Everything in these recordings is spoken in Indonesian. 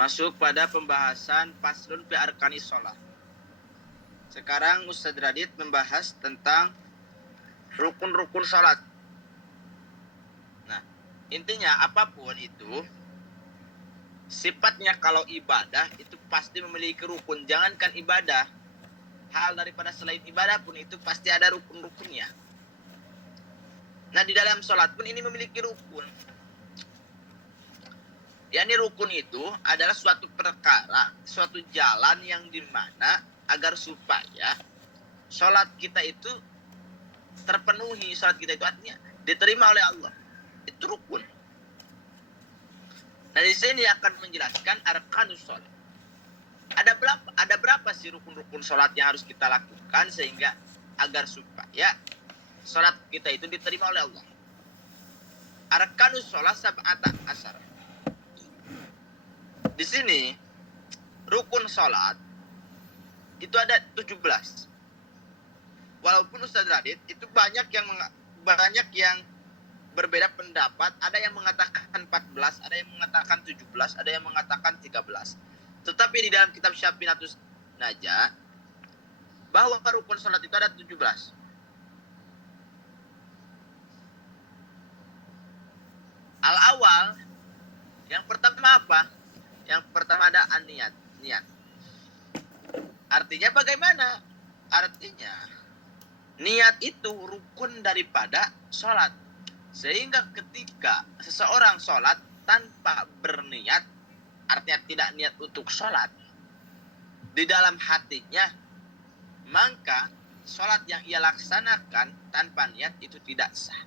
Masuk pada pembahasan faslun fi arkanis shalah. Sekarang Ustaz Radit membahas tentang rukun-rukun salat. Nah, intinya apapun itu, sifatnya kalau ibadah itu pasti memiliki rukun. Jangankan ibadah, hal daripada selain ibadah pun itu pasti ada rukun-rukunnya. Nah, di dalam salat pun ini memiliki rukun. Yani rukun itu adalah suatu perkara, suatu jalan yang dimana agar supaya sholat kita itu terpenuhi. Sholat kita itu artinya diterima oleh Allah. Itu rukun. Nah, di sini akan menjelaskan arkanus sholat. Ada berapa sih rukun-rukun sholat yang harus kita lakukan sehingga agar supaya sholat kita itu diterima oleh Allah. Arkanus sholat sab'ata asar. Di sini rukun sholat itu ada 17. Walaupun Ustaz Radit itu banyak yang berbeda pendapat. Ada yang mengatakan 14, ada yang mengatakan 17, ada yang mengatakan 13. Tetapi di dalam kitab Syafinatus Najah bahwa rukun sholat itu ada 17. Al-awal, yang pertama apa? Yang pertama ada niat. Artinya bagaimana? Artinya niat itu rukun daripada sholat. Sehingga ketika seseorang sholat tanpa berniat, artinya tidak niat untuk sholat di dalam hatinya, maka sholat yang ia laksanakan tanpa niat itu tidak sah.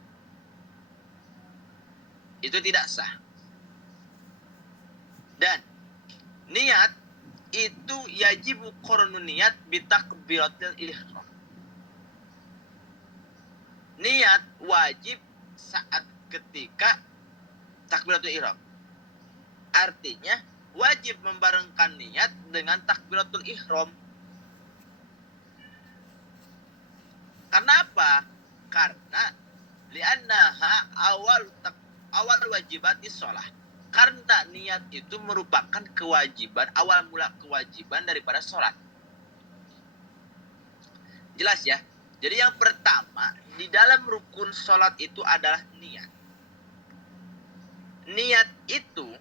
Itu tidak sah. Dan niat itu yajibu qarnun niat bitakbiratil ihram. Niat wajib saat ketika takbiratul ihram. Artinya wajib membarengkan niat dengan takbiratul ihram. Karena apa? Karena li'annaha awal wajibati sholah. Karena niat itu merupakan kewajiban, awal mula kewajiban daripada sholat. Jelas ya? Jadi yang pertama, di dalam rukun sholat itu adalah niat. Niat itu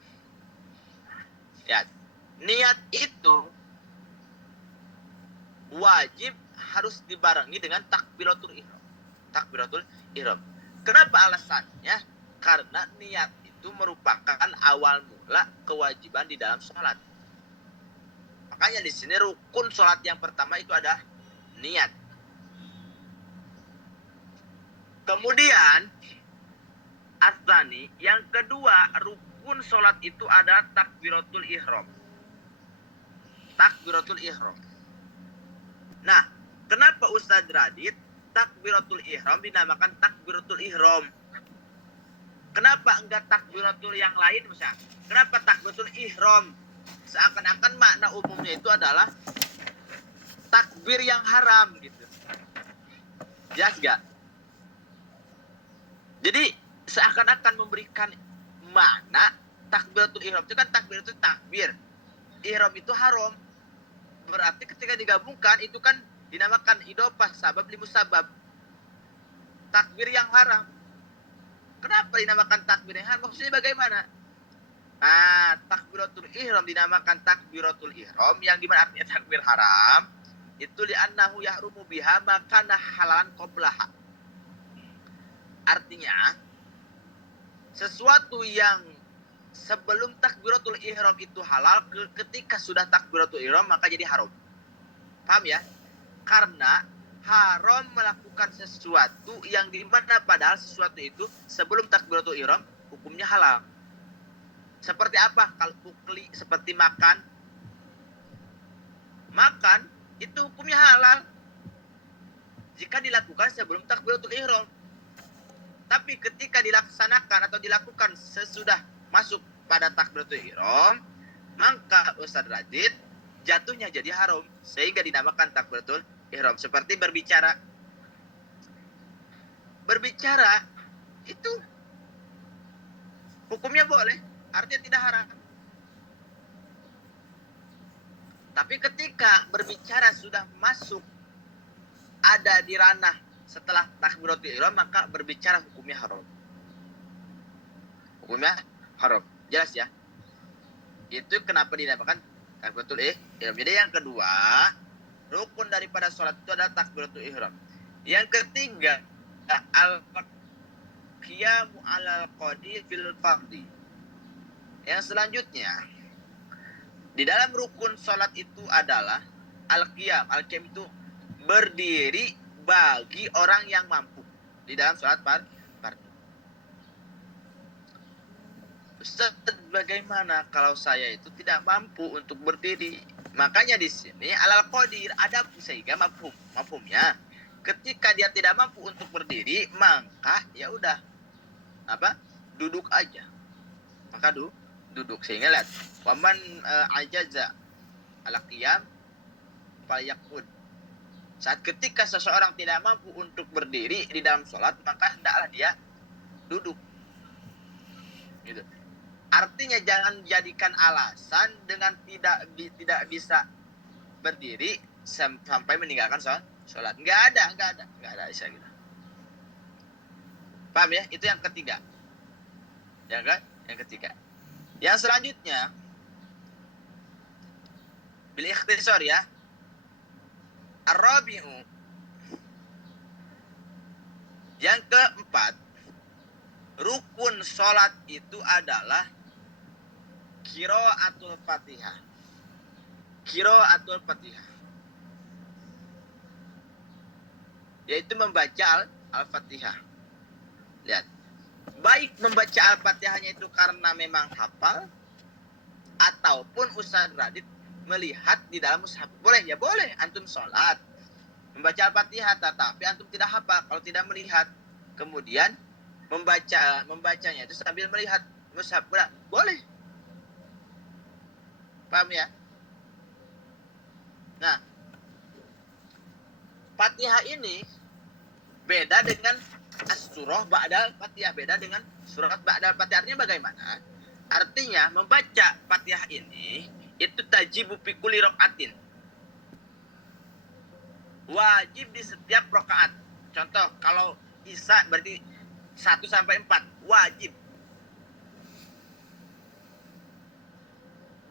wajib harus dibarengi dengan takbiratul ihram. Kenapa alasannya? Karena niat itu merupakan awal mula kewajiban di dalam sholat. Makanya di sini rukun sholat yang pertama itu adalah niat. Kemudian asani, yang kedua rukun sholat itu adalah takbiratul ihram. Takbiratul ihram. Nah, kenapa Ustaz Radit takbiratul ihram dinamakan takbiratul ihram? Kenapa enggak takbiratul yang lain misalnya? Kenapa takbiratul ihram? Seakan-akan makna umumnya itu adalah takbir yang haram gitu. Jelas gak? Jadi seakan-akan memberikan makna takbiratul ihram itu kan takbir. Ihram itu haram. Berarti ketika digabungkan itu kan dinamakan idofah sabab limusabab. Takbir yang haram. Kenapa dinamakan takbir yang haram? Maksudnya bagaimana? Nah, takbiratul ihram dinamakan takbiratul ihram yang gimana artinya takbir haram? Itu li'annahu yahrumu biha makana halalan qablaha. Artinya sesuatu yang sebelum takbiratul ihram itu halal, ketika sudah takbiratul ihram maka jadi haram. Paham ya? Karena haram melakukan sesuatu yang dimana padahal sesuatu itu sebelum takbiratul ihram hukumnya halal. Seperti apa? Kalau ukli, seperti makan. Makan itu hukumnya halal jika dilakukan sebelum takbiratul ihram. Tapi ketika dilaksanakan atau dilakukan sesudah masuk pada takbiratul ihram, maka Ustaz Radit jatuhnya jadi haram sehingga dinamakan takbiratul ihram. Seperti berbicara itu hukumnya boleh, artinya tidak haram. Tapi ketika berbicara sudah masuk ada di ranah setelah takbiratul ihram, maka berbicara hukumnya haram. Hukumnya haram. Jelas ya? Itu kenapa dinamakan takbiratul ihram. Jadi yang kedua, rukun daripada sholat itu adalah takbiratul ihram. Yang ketiga, al-qiyamu alal qadi fil fardi. Yang selanjutnya, di dalam rukun sholat itu adalah al-qiyam. Al-qiyam itu berdiri bagi orang yang mampu di dalam sholat fardu. Ustaz, bagaimana kalau saya itu tidak mampu untuk berdiri? Makanya di sini alal qadir ada sehingga mafhumnya ketika dia tidak mampu untuk berdiri, maka ya udah duduk aja. Maka duduk, sehingga lihat waman ajaza ala qiyam falyaqud. Saat ketika seseorang tidak mampu untuk berdiri di dalam sholat, maka hendaklah dia duduk. Gitu. Artinya jangan jadikan alasan dengan tidak bisa berdiri sampai meninggalkan sholat. Nggak ada istilah gitu. Paham ya? Itu yang ketiga. Ya kan? Yang ketiga. Yang selanjutnya bil ikhtisar ya. Ar-rabi'u. Yang keempat, rukun sholat itu adalah qiraatul Fatihah. Qiraatul Fatihah. Yaitu membaca Al-Fatihah. Lihat. Baik membaca Al-Fatihahnya itu karena memang hafal ataupun Ustaz Radit melihat di dalam mushaf. Boleh ya, boleh. Antum sholat membaca Al-Fatihah tetapi antum tidak hafal kalau tidak melihat. Kemudian membacanya itu sambil melihat mushaf. Boleh. Paham ya? Nah, Fatihah ini beda dengan as-surah ba'dal Fatihah, beda dengan surat ba'dal Fatihah. Artinya bagaimana? Artinya membaca Fatihah ini itu tajibu fi kulli raqatin. Wajib di setiap rakaat. Contoh kalau Isya berarti 1 sampai 4 wajib.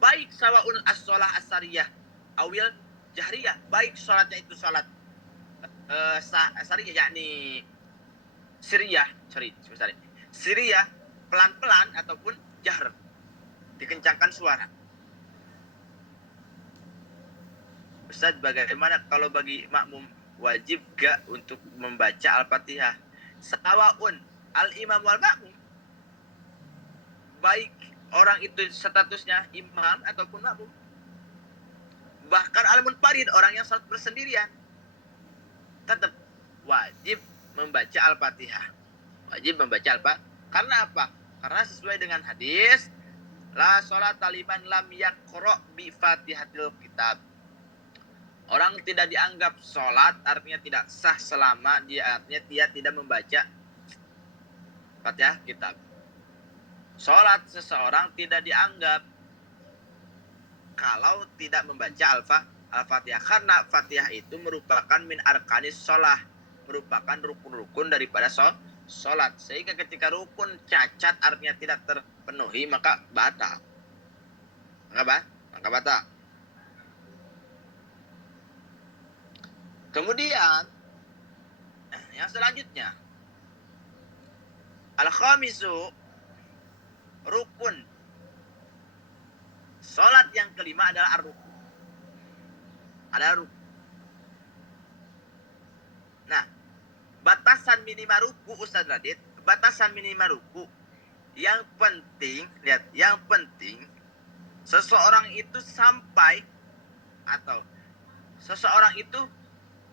Baik sawaun as-shalah as-sariyah awil jahriyah, baik sholatnya itu sholat sariyah yakni siriyah, siriyah pelan-pelan ataupun jahr, dikencangkan suara. Ustaz, bagaimana kalau bagi makmum wajib gak untuk membaca Al-Fatihah? Sawaun al-imam wal makmum, baik orang itu statusnya imam ataupun makmum. Bahkan al-munfarid, orang yang salat bersendirian, tetap wajib membaca Al-Fatihah. Wajib membaca Al-Fatihah. Karena apa? Karena sesuai dengan hadis, la sholata liman lam yaqra bi Fatihatil kitab. Orang tidak dianggap sholat, artinya tidak sah selama dia tidak membaca Fatihah kitab. Sholat seseorang tidak dianggap kalau tidak membaca Al-Fatihah. Karena Fatihah itu merupakan min arkanis sholah, merupakan rukun-rukun daripada sholat. Sehingga ketika rukun cacat artinya tidak terpenuhi, maka batal. Maka batal. Kemudian yang selanjutnya, al-khamisu, rukun sholat yang kelima adalah ar-ruku. Ada ruku. Nah, batasan minimal ruku, Ustaz Radit, batasan minimal ruku yang penting, lihat, yang penting seseorang itu sampai atau seseorang itu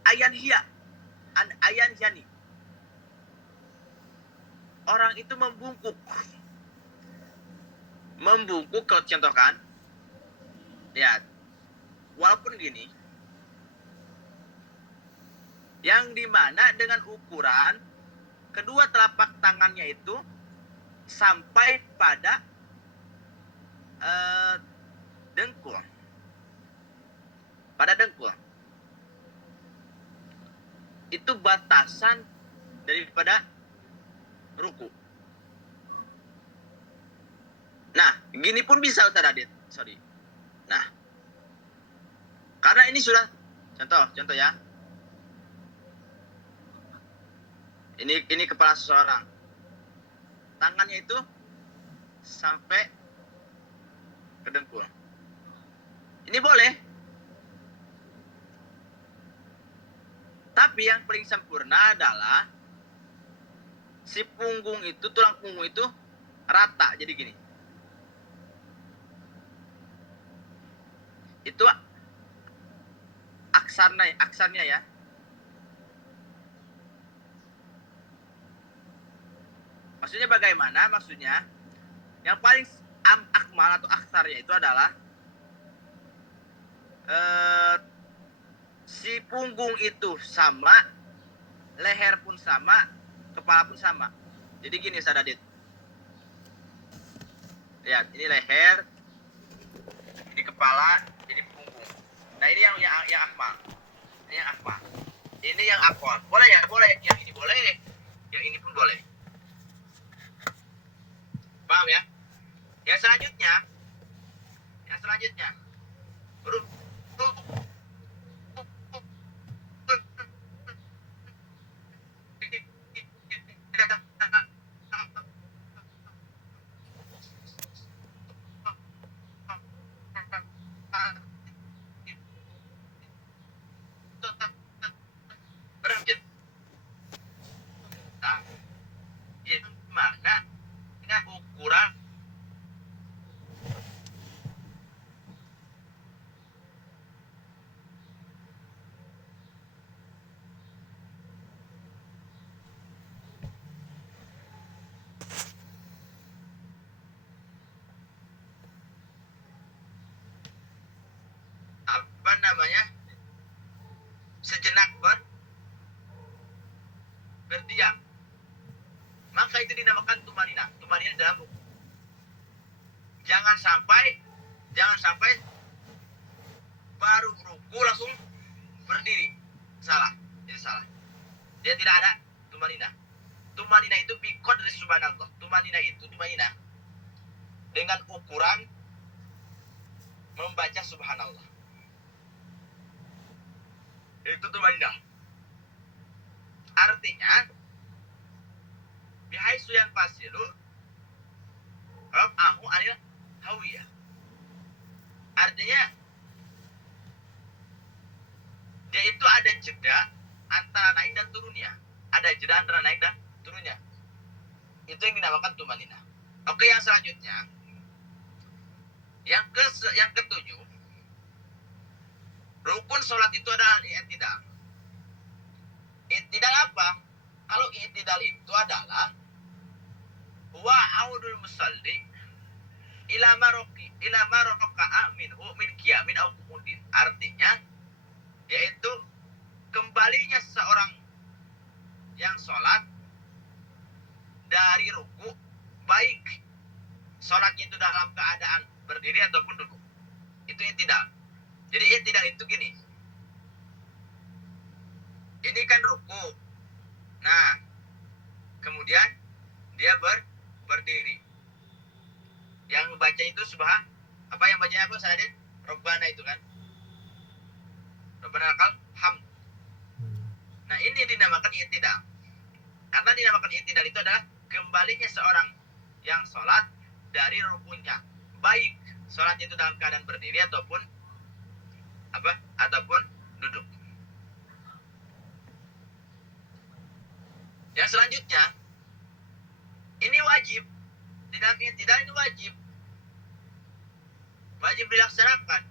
ayan yani. Orang itu membungkuk kalau contohkan, lihat, walaupun gini, yang dimana dengan ukuran kedua telapak tangannya itu sampai pada dengkul. pada dengkul. Itu batasan daripada ruku. Nah, gini pun bisa Ustaz Adit. Sorry. Nah, karena ini sudah contoh ya. Ini kepala seseorang. Tangannya itu sampai ke dengkul. Ini boleh. Tapi yang paling sempurna adalah si punggung itu, tulang punggung itu rata jadi gini. Itu aksarnya ya. Maksudnya bagaimana? Maksudnya yang paling akmal atau aksarnya itu adalah si punggung itu sama, leher pun sama, kepala pun sama. Jadi gini Ustaz Adit. Lihat, ini leher, ini kepala, ini punggung. Nah, ini yang akmal. Ini yang akmal. Ini yang akwal. Boleh ya? Boleh. Yang ini boleh. Yang ini pun boleh. Paham ya? Yang selanjutnya. Mana ukuran apa namanya, sejenak berdiam, maka itu dinamakan tumanina dalam ruku. Jangan sampai baru ruku langsung berdiri, salah, itu salah. Dia tidak ada tumanina. Tumanina itu bikot dari subhanallah. Tumanina dengan ukuran membaca subhanallah. Itu tumanina. Artinya bihaisu yang fasilu raf'ahu anil hawiyah. Artinya dia itu ada jeda antara naik dan turunnya. Ada jeda antara naik dan turunnya. Itu yang dinamakan tumanina. Oke, yang selanjutnya. Yang ketujuh. Rukun sholat itu adalah i'tidal. I'tidal apa? Kalau i'tidal itu adalah wa audul musalli ila ma raka'a minhu min qiyamin aw qu'udin. Artinya yaitu kembalinya seseorang yang sholat dari ruku, baik sholatnya itu dalam keadaan berdiri ataupun duduk. Itu i'tidal. Jadi i'tidal itu gini. Ini kan ruku. Nah, kemudian dia berdiri. Yang baca itu apa yang bacanya apa Sadin? Rabbana itu kan. Rabbana lakal hamd. Nah, ini dinamakan i'tidal. Karena dinamakan i'tidal itu adalah kembalinya seorang yang sholat dari rukunya, baik sholatnya itu dalam keadaan berdiri ataupun duduk. Yang selanjutnya, ini wajib. Di dalam i'tidal ini wajib dilaksanakan.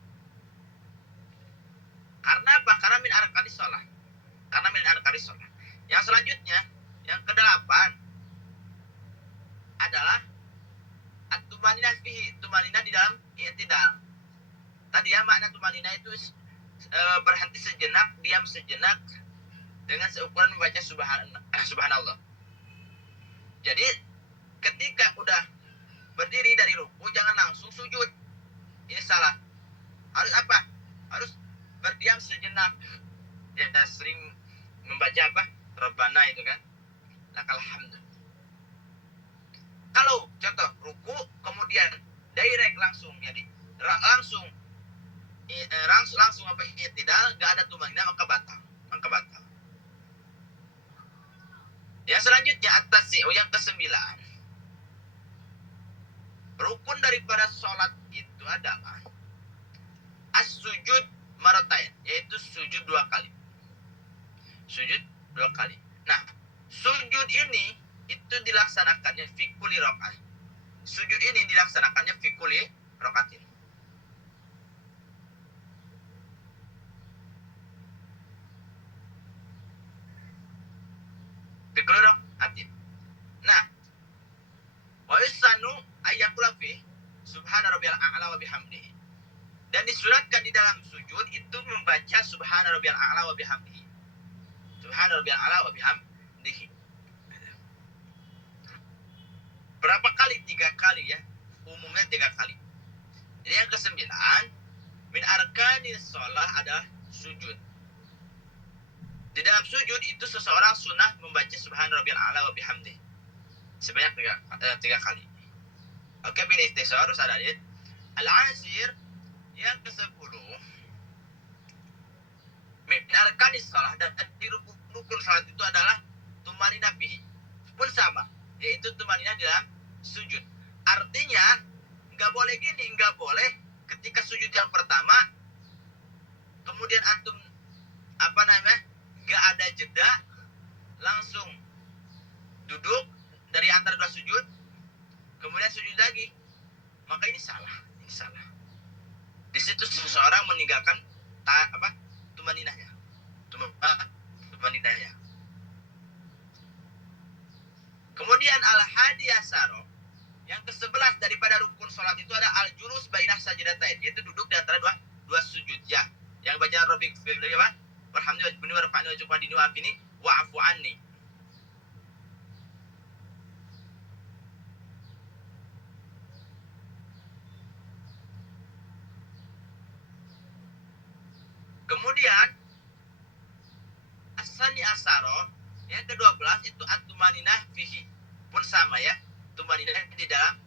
Karena apa? Karena min arkanis shalah. Yang selanjutnya, yang ke-8 adalah at-tumaninah fihi, tumaninah di dalam i'tidal. Tadi ya makna tumaninah itu berhenti sejenak, diam sejenak dengan seukuran membaca subhanallah. Jadi ketika udah berdiri dari ruku jangan langsung sujud. Ini salah. Harus apa? Harus berdiam itu kan. Lakal hamdu. Kalau contoh ruku kemudian direct langsung jadi langsung apa i'tidal enggak ada tumanina maka batal. Yang selanjutnya yang ke-9. Rukun daripada sholat itu adalah as-sujud maratain, yaitu sujud 2 kali. Sujud 2 kali. Nah, sujud ini itu dilaksanakannya fi kulli rakaat. Sujud ini dilaksanakannya fi kulli rakaatin. Fi kulli rakaatin. Nah, wa yusanu ayyakula fi subhana rabbiyal a'la wa bihamdihi. Dan disuratkan di dalam sujud itu membaca subhana rabbiyal a'la wa bihamdihi. Subhana rabbiyal a'la wa bihamdihi. Berapa kali? 3 kali ya. Umumnya 3 kali. Jadi yang ke-9, min arkanis shalah adalah sujud. Di dalam sujud itu seseorang sunnah membaca subhana rabbiyal a'la wa bihamdihi sebanyak 3 kali. Oke, bil ikhtisar sadadit. Al-ashir yang ke-10, min arkanis shalah, dan di rukun salat itu adalah tumanina fihi. Pun sama, yaitu tumanina dalam sujud. Artinya nggak boleh gini, nggak boleh ketika sujud yang pertama kemudian antum nggak ada jeda langsung duduk dari antara 2 sujud kemudian sujud lagi, maka ini salah. Di situ seseorang meninggalkan tumaninahnya. Tumaninahnya. Kemudian al-hadi asaro, yang ke-11 daripada rukun sholat itu ada al-julus bainah sajdatain, yaitu duduk di antara dua sujud ya. Yang baca Rabbik firli apa? Warhamni wajibni warfa'ni wajibni wa'afini wa'afu anni. Kemudian asani asaro, yang ke-12 itu at-tumaninah fihi. Pun sama ya, tumaninah di dalam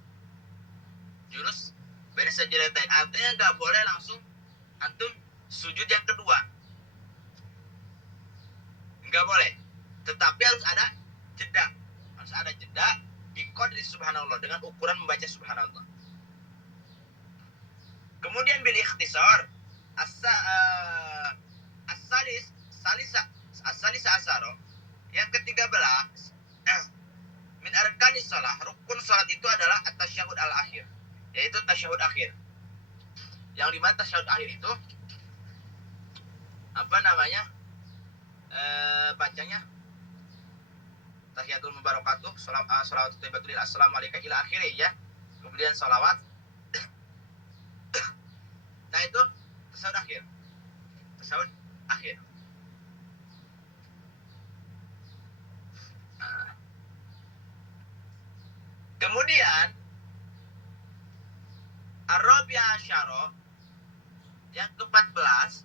jurus bainah sajdatain. Artinya enggak boleh langsung antum sujud yang kedua. Enggak boleh. Tetapi harus ada jeda. Harus ada jeda biqadri subhanallah, dengan ukuran membaca subhanallah. Kemudian bil ikhtisar as-salisa asaro, yang ke-13 min arkanis shalah, rukun salat itu adalah at-tasyahud al-akhir, yaitu tasyahud akhir. Yang dimana tasyahud akhir itu bacanya tahiyatul mubarakatuh, shalawat thayyibatul assalamualaikum ila akhirih ya. Kemudian shalawat. Nah, itu tasyahud akhir. Kemudian ar-rabi'a asyara, yang ke-14,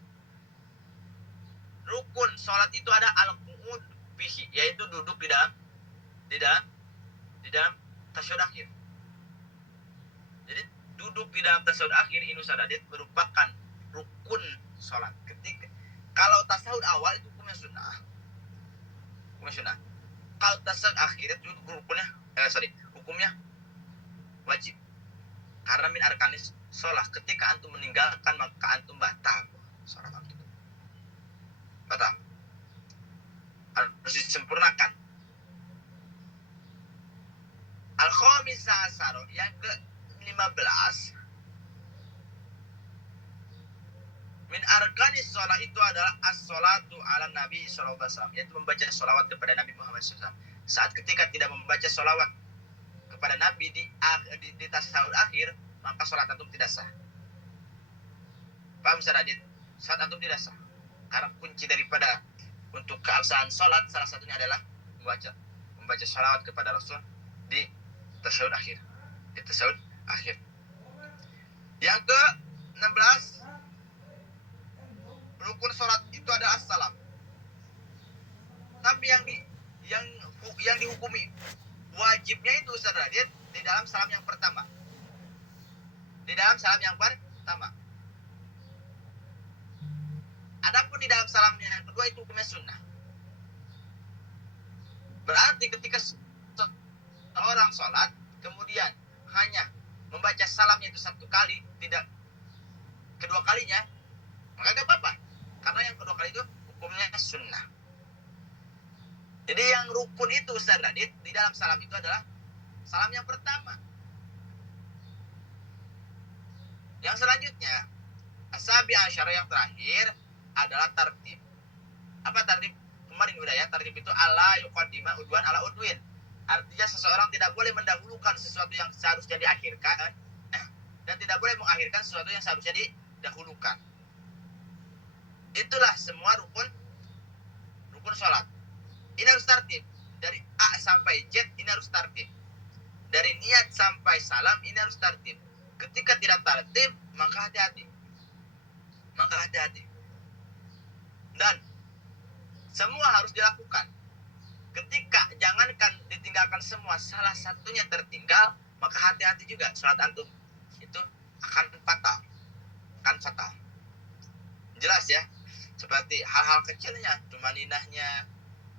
rukun salat itu ada al-qu'ud fihi, yaitu duduk di dalam tasyahud akhir. Jadi duduk di dalam tasyahud akhir ini sadadit merupakan rukun salat. Ketika kalau tasyahud awal itu hukumnya sunnah. Kalau tasyahud akhir itu hukumnya wajib. Karena min arkanis shalah, ketika antum meninggalkan maka antum batal salat antum. Batal. Harus disempurnakan. Al-khamisa asaro, yang ke-15, min arkanis shalah itu adalah as-sholatu ala nabi sallallahu alaihi wasallam, yaitu membaca sholawat kepada Nabi Muhammad SAW. Saat ketika tidak membaca sholawat kepada Nabi di tasyahud akhir, maka sholat antum tidak sah. Paham sadadit? Saat antum tidak sah. Karena kunci daripada untuk keabsahan sholat salah satunya adalah membaca sholawat kepada Rasul di tasyahud akhir. Yang ke-16, rukun sholat itu adalah as-salam. Tapi yang dihukumi wajibnya itu Ustaz Radit di dalam salam yang pertama. Di dalam salam yang pertama. Adapun di dalam salam yang kedua itu hukumnya sunnah. Berarti ketika seorang sholat kemudian hanya membaca salamnya itu satu kali, tidak kedua kalinya, maka gak apa-apa. Karena yang kedua kali itu hukumnya sunnah. Jadi yang rukun itu Ustaz Radit di dalam salam itu adalah salam yang pertama. Yang selanjutnya, asabi asyara yang terakhir adalah tartib. Apa tartib? Kemarin udah ya, tartib itu ala yuqaddima udwan ala udwin. Artinya seseorang tidak boleh mendahulukan sesuatu yang seharusnya diakhirkan dan tidak boleh mengakhirkan sesuatu yang seharusnya didahulukan. Itulah semua rukun sholat. Ini harus tertib. Dari A sampai Z ini harus tertib. Dari niat sampai salam ini harus tertib. Ketika tidak tertib, maka hati-hati. Dan semua harus dilakukan. Ketika jangankan ditinggalkan semua, salah satunya tertinggal, maka hati-hati juga sholat antum. Itu akan fatal. Jelas ya? Seperti hal-hal kecilnya, tumaninahnya.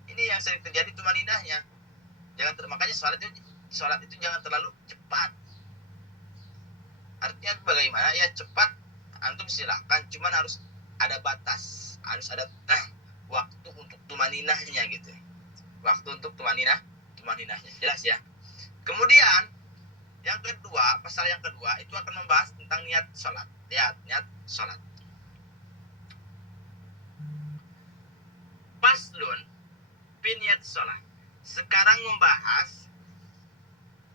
Ini yang sering terjadi, tumaninahnya. Makanya sholat itu jangan terlalu cepat. Artinya bagaimana? Ya cepat, antum silakan, cuman harus ada batas, harus ada waktu untuk tumaninahnya gitu. Waktu untuk tumaninahnya. Jelas ya? Kemudian yang kedua, pasal yang kedua itu akan membahas tentang niat sholat. Niat sholat. Paslun niat sholat. Sekarang membahas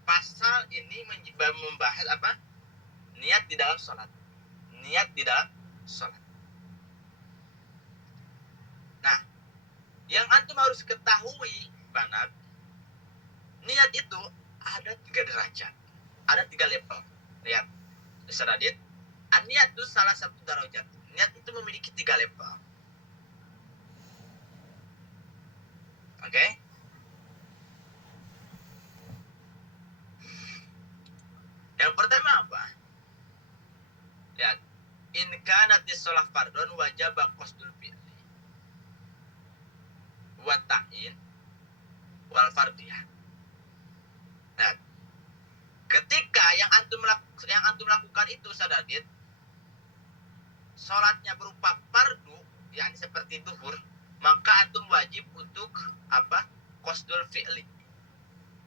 pasal ini membahas apa? Niat di dalam sholat. Nah, yang antum harus ketahui, Banat, niat itu ada 3 derajat, ada 3 level. Lihat, Ustaz Radit, niat itu salah satu derajat. Niat itu memiliki 3 level. Oke? Yang pertama apa? Lihat, in kanatis sholat fardon wajib qasdul fi'li wa ta'in wal fardiyah. Nah, ketika yang antum lakukan itu sadadit, sholatnya berupa fardu, yakni seperti duhur, maka antum wajib untuk apa? Qasdul fi'li.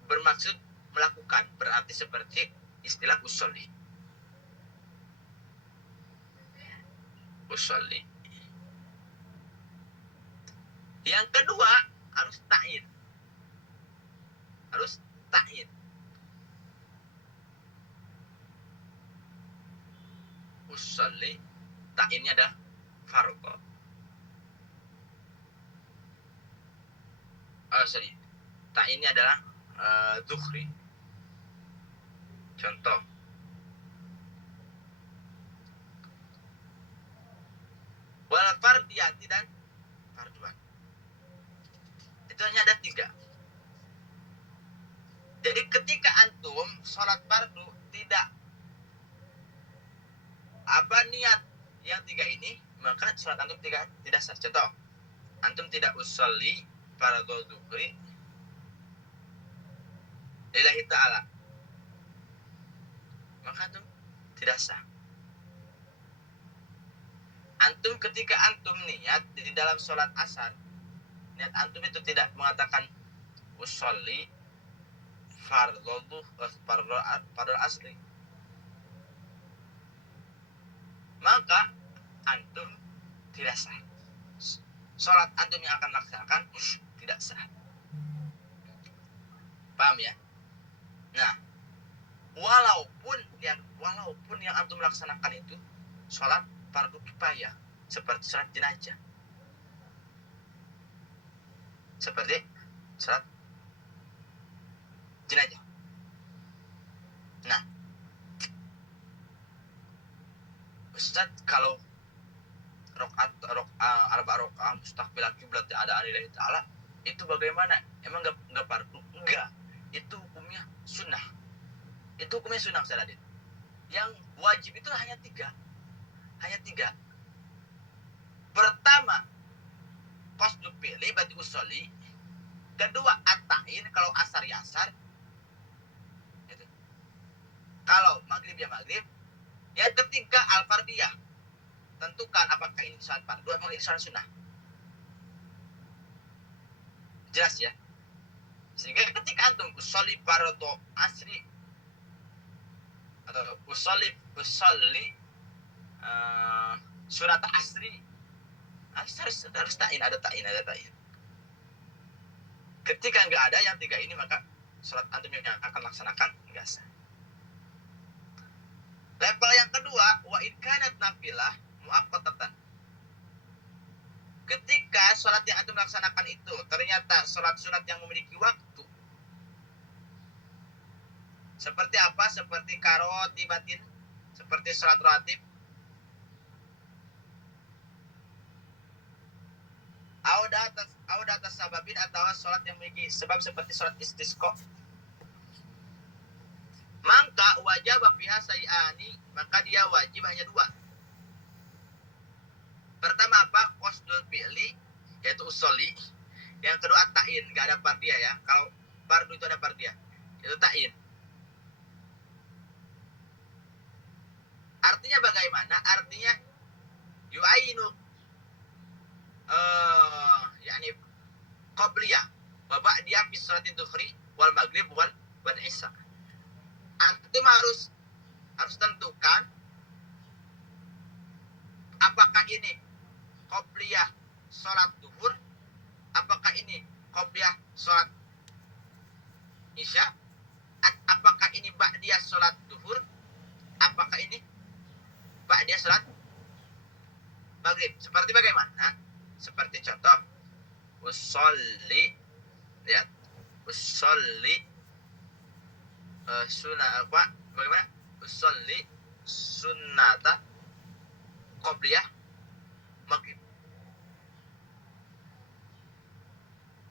Bermaksud melakukan, berarti seperti istilah usolli. Yang kedua harus ta'in. Usolli, ta'innya adalah fardhu. Ta'innya adalah zuhri. Contoh, wal fardiyati dan farduan. Itu hanya ada 3. Jadi ketika antum sholat fardu tidak niat yang 3 ini, maka sholat antum tidak sah. Contoh, antum tidak usolli fardhu zuhri lillahi ta'ala, maka antum tidak sah. Antum ketika antum niat di dalam sholat asar, niat antum itu tidak mengatakan usolli fardhu asri, maka antum tidak sah. Sholat antum yang akan laksanakan tidak sah. Paham ya? Nah, walaupun yang antum laksanakan itu sholat fardu kifayah, seperti sholat jenazah. Nah, Ustaz, kalau arba rakaat mustaqbil kiblat ada lillahi ta'ala, Itu bagaimana? Emang nggak fardu? Enggak. Itu hukumnya sunnah. Itu hukumnya sunnah, Ustaz Adit. Yang wajib itu hanya tiga. Hanya tiga. Pertama, qasdu fi'li berarti usolli. Kedua, at-ta'in kalau asar ya asar. Gitu. Kalau maghrib ya maghrib. Yang ketiga, al-fardiyah. Tentukan apakah ini salat fardu atau ini salat sunnah. Jelas ya? Sehingga ketika antum usolli fardu asri atau usolli surat asri harus ta'in, ada ta'in. Ketika nggak ada yang tiga ini, maka sholat antum yang akan laksanakan nggak sah. Level yang kedua, wa in kanat nafilah muaqqatatan. Ketika sholat yang antum laksanakan itu ternyata sholat sunat yang memiliki waktu. Seperti apa? Seperti karotibatin, seperti sholat rawatib. Audatas sababin atau sholat yang memiliki sebab seperti sholat istisqa. Maka wajib fiha sayani, maka dia wajib hanya dua. Pertama apa? Qasdul fi'li, yaitu usolli. Yang kedua ta'in, nggak ada fardiyah ya. Kalau fardu itu ada fardiyah, itu ta'in. Artinya bagaimana? Artinya yu'ainu yakni qabliyah wa ba'diyah fi sholati dhuhri wal maghrib wal isya. Antum harus tentukan apakah ini qabliyah sholat duhur, apakah ini qabliyah sholat isya, apakah ini ba'diyah sholat duhur, apakah ini ba'diyah sholat maghrib. Seperti bagaimana? Seperti contoh usolli, lihat, usolli sunnah apa? Bagaimana? Usolli sunnata qobliyah maghrib.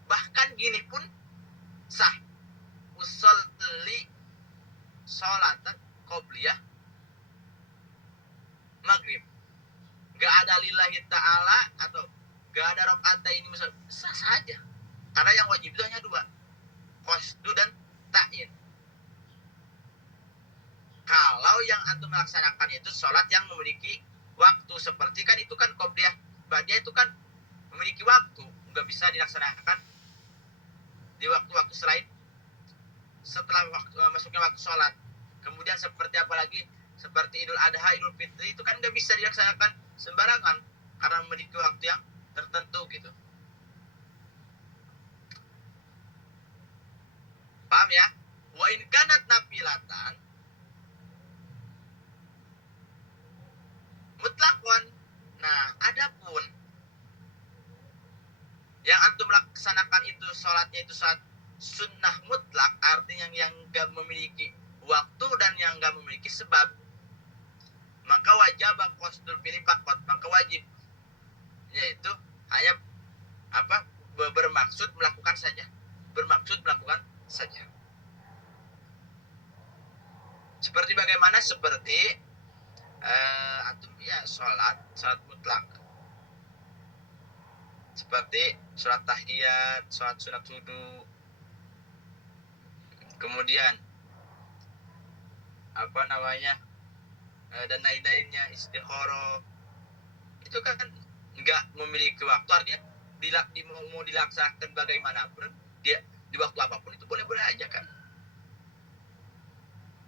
Bahkan gini pun sah. Usolli sholatan qobliyah maghrib. Gak ada lillahi ta'ala atau gak ada rokaat ini, sah saja. Karena yang wajib itu hanya dua, qasdu dan ta'in. Kalau yang antum melaksanakan itu sholat yang memiliki waktu, seperti kan itu kan qobliyah ba'diyah itu kan memiliki waktu, nggak bisa dilaksanakan di waktu-waktu selain setelah masuknya waktu sholat. Kemudian seperti apa lagi? Seperti Idul Adha, Idul Fitri itu kan nggak bisa dilaksanakan sembarangan karena memiliki waktu yang tertentu gitu. Paham ya? Wa in kanat nafilatan mutlakon. Nah, adapun yang antum laksanakan itu sholatnya itu sholat sunnah mutlak, artinya yang nggak memiliki waktu dan yang nggak memiliki sebab, maka wajib qasdul fi'li faqat, maka wajib yaitu hanya apa? Bermaksud melakukan saja. Seperti bagaimana? Seperti antum ya sholat mutlak. Seperti sholat tahiyat, sholat sunat wudu, kemudian apa namanya, dan lain-lainnya, istikharah, itu kan nggak memiliki waktu, artinya mau dilaksanakan bagaimanapun, dia di waktu apapun itu boleh-boleh aja kan.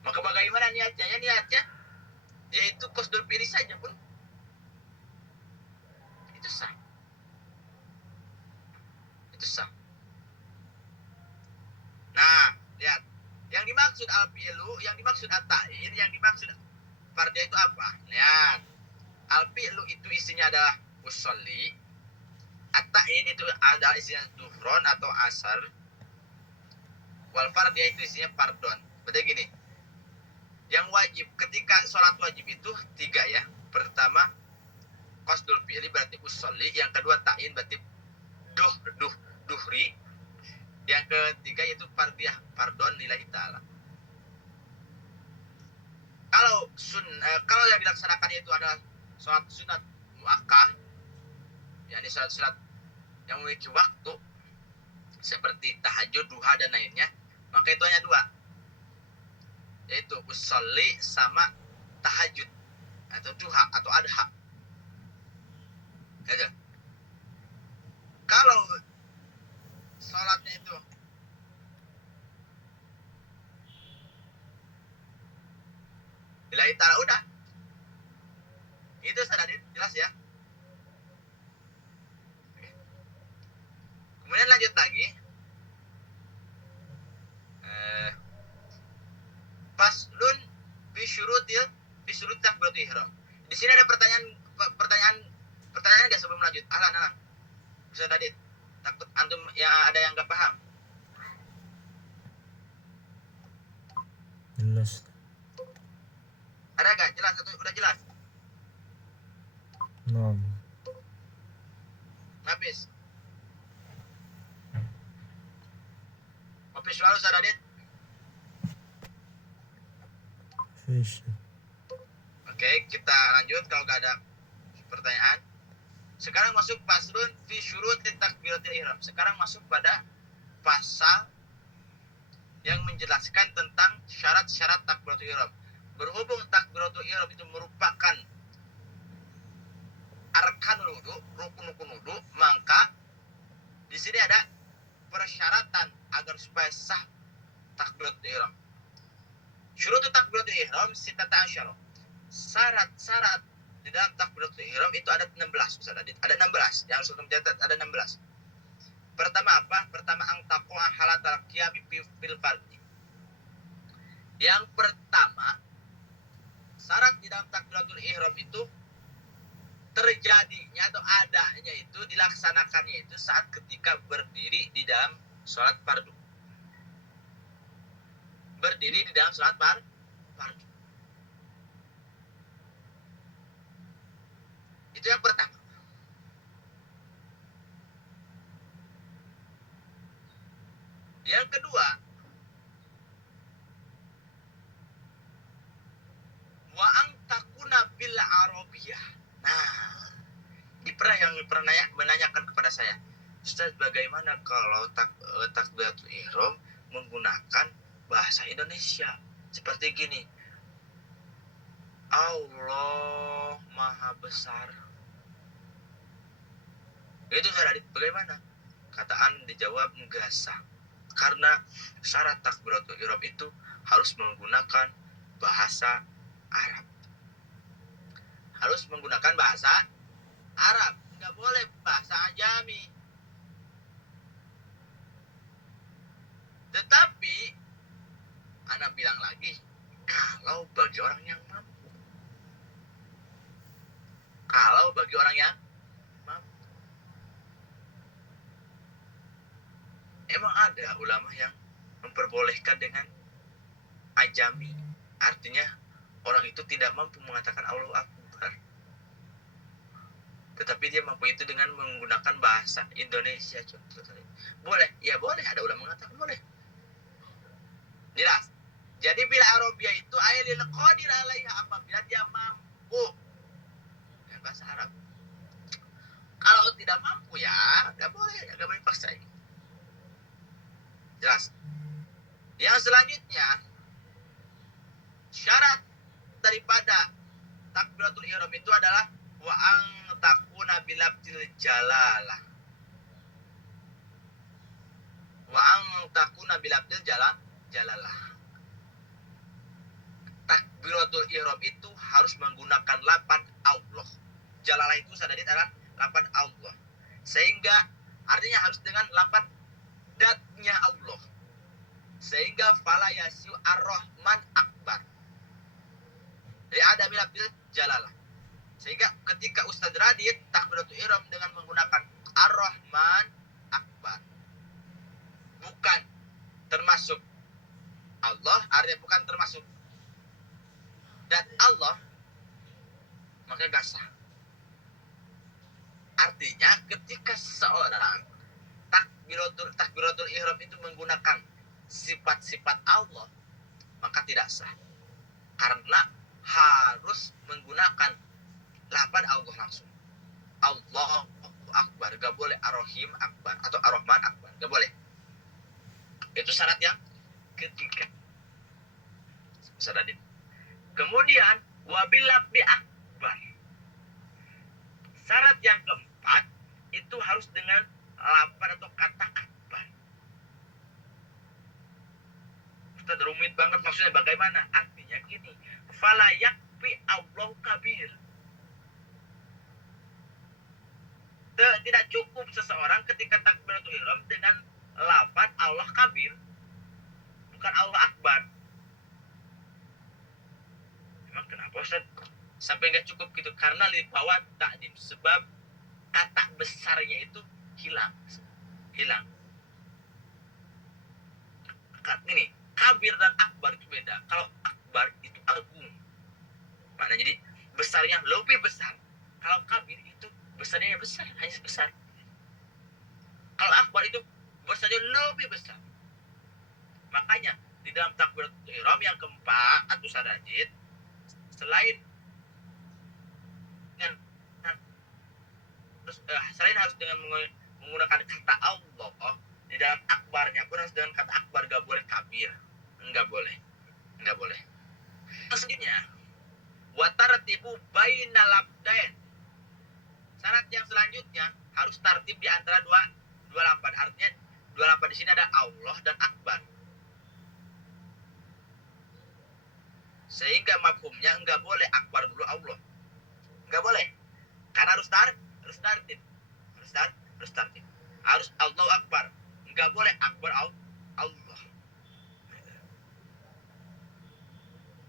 Maka bagaimana niatnya? Yaitu qasdul fi'li saja pun itu sah. Nah, lihat, yang dimaksud al-fi'lu, yang dimaksud at-ta'in, yang dimaksud fardiyah itu apa? Lihat, al-fi'lu itu isinya adalah usolli, at-ta'in itu adalah isinya duhron atau asar, wal fardiyah itu isinya fardon. Berarti gini, yang wajib ketika sholat wajib itu tiga ya. Pertama qasdul fi'li berarti usolli, yang kedua ta'in berarti duhri, yang ketiga yaitu fardiyah, fardon lillahi ta'ala. Kalau yang dilaksanakan itu adalah sholat sunat muakkah, yakni sholat yang memiliki waktu seperti tahajud, duha dan lainnya, maka itu hanya dua, yaitu usolli sama tahajud atau duha atau adha. Gitu. Kalau sholatnya itu lillahi ta'ala, udah itu sudah jelas ya. Kemudian lanjut lagi, faslun fi syurut takbiratul ihram. Di sini ada pertanyaan nggak sebelum lanjut? Alan. Bisa tadi takut antum ya ada yang nggak paham. Jelas. Ada nggak? Jelas atau udah jelas? Nom. Habis selalu sadadit. Fish. Oke, kita lanjut kalau nggak ada pertanyaan. Sekarang masuk faslun fi syurutit takbiratul ihram. Sekarang masuk pada pasal yang menjelaskan tentang syarat-syarat takbiratul ihram. Berhubung takbiratul ihram itu merupakan arkanul wudu, rukun wudu, maka di sini ada persyaratan agar supaya sah takbiratul ihram. Syurut takbiratul ihram sitata asyara. Syarat-syarat di dalam takbiratul ihram itu ada 16, Ustaz Adit. Ada 16. Yang sudah mencatat ada 16. Pertama apa? Pertama angtaqwa halatal qiyami fil fardhi. Yang pertama, syarat di dalam takbiratul ihram itu terjadinya atau adanya itu, dilaksanakannya itu saat ketika berdiri di dalam sholat fardu. Berdiri di dalam sholat fardu. Itu yang pertama. Yang kedua, wa ang takuna bil arabiyah. Nah, ini pernah menanyakan kepada saya, Ustaz, bagaimana kalau takbiratul ihram menggunakan bahasa Indonesia seperti gini, Allah Maha Besar. Itu saya bagaimana? Kataan dijawab enggak sah, karena syarat takbiratul ihram itu harus menggunakan bahasa Arab. Harus menggunakan bahasa Arab, enggak boleh bahasa Ajami. Tetapi Ana bilang lagi, kalau bagi orang yang mampu. Kalau bagi orang yang mampu. Emang ada ulama yang memperbolehkan dengan Ajami. Artinya orang itu tidak mampu mengatakan Allahu Akbar, tetapi dia mampu itu dengan menggunakan bahasa Indonesia. Boleh? Ya boleh, ada ulama mengatakan boleh. Jelas. Jadi bila Arabia itu ailil qadir alaiha, apabila dia mampu dengan bahasa Arab. Kalau tidak mampu ya nggak boleh paksain. Jelas. Yang selanjutnya, syarat daripada takbiratul ihram itu adalah wa ang takuna bilabdil jalalah. Wa ang takuna bilabdil jalalah. Takbiratul ihram itu harus menggunakan lafaz Allah. Jalalah itu sadadit adalah lafaz Allah. Sehingga artinya harus dengan lafaz datnya Allah. Sehingga fala yasiu ar-rahman akbar. Jadi ada bilabdil jalalah. Sehingga ketika Ustaz Radit takbiratul ihram dengan menggunakan ar-rahman akbar, bukan termasuk Allah, artinya bukan termasuk dan Allah, maka gak sah. Artinya ketika seseorang takbiratul ihram itu menggunakan sifat-sifat Allah, maka tidak sah. Karena harus menggunakan lafaz Allah langsung. Allahu Akbar, gak boleh Ar-Rahim Akbar atau Ar-Rahman Akbar, gak boleh. Itu syarat yang ketiga. Sadadin. Kemudian wabil labdi akbar. Syarat yang keempat itu harus dengan lafaz atau kata akbar. Ustaz, rumit banget, maksudnya bagaimana? Artinya gini, fala yakfi Allahu kabir. Tidak cukup seseorang ketika takbiratul ihram dengan lafaz Allah kabir, bukan Allah akbar. Memang kenapa Ustaz sampai nggak cukup gitu? Karena libawa ta'dim, sebab kata besarnya itu hilang. Ini kabir dan akbar itu beda. Kalau akbar itu agung, maknanya jadi besarnya lebih besar. Kalau kabir itu besarnya besar, hanya besar. Kalau akbar itu besarnya lebih besar. Makanya di dalam takbiratul ihram yang keempat atau sadajid, selain harus dengan menggunakan kata Allah, di dalam akbarnya pun harus dengan kata akbar, gak boleh kabir, nggak boleh. Selanjutnya watartibu bainal labdain. Syarat yang selanjutnya harus tartib di antara dua lafaz. Artinya dua lafaz di sini ada Allah dan akbar. Sehingga mafhumnya enggak boleh akbar dulu Allah. Enggak boleh. Karena harus tartib. Harus Allahu akbar. Enggak boleh akbar Allah.